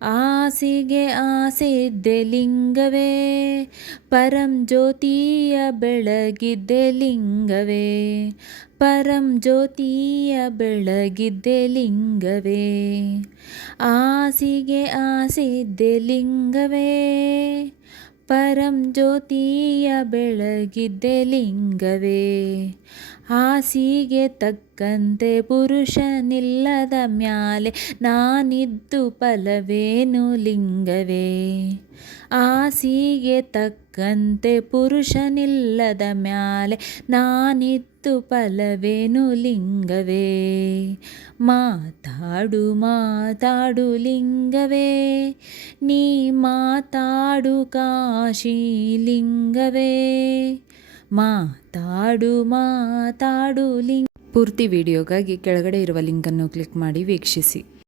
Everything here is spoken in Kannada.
ಆಸೆಗೆ ಆಸೆದ್ದೆ ಲಿಂಗವೇ, ಪರಂ ಜ್ಯೋತಿಯ ಬೆಳಗಿದ್ದೆ ಲಿಂಗವೇ, ಪರಂ ಜ್ಯೋತಿಯ ಬೆಳಗಿದ್ದೆ ಲಿಂಗವೇ. ಆಸೆಗೆ ಆಸೆದ್ದೆ ಲಿಂಗವೇ, ಪರಂ ಜ್ಯೋತಿಯ ಬೆಳಗಿದ್ದೆ ಲಿಂಗವೇ. ಆಸೆಗೆ ತಕ್ಕಂತೆ ಪುರುಷನಿಲ್ಲದ ಮ್ಯಾಲೆ ನಾನಿದ್ದು ಫಲವೇನು ಲಿಂಗವೇ. ಆಸೆಗೆ ತಕ್ಕಂತೆ ಪುರುಷನಿಲ್ಲದ ಮ್ಯಾಲೆ ನಾನಿದ್ದು ಫಲವೇನು ಲಿಂಗವೇ. ಮಾತಾಡು ಮಾತಾಡು ಲಿಂಗವೇ, ನೀ ಮಾತಾಡು ಕಾಶಿ ಲಿಂಗವೇ. ಮಾತಾಡು ಮಾತಾಡು ಲಿಂಗ. ಪೂರ್ತಿ ವಿಡಿಯೋಗಾಗಿ ಕೆಳಗಡೆ ಇರುವ ಲಿಂಕನ್ನು ಕ್ಲಿಕ್ ಮಾಡಿ ವೀಕ್ಷಿಸಿ.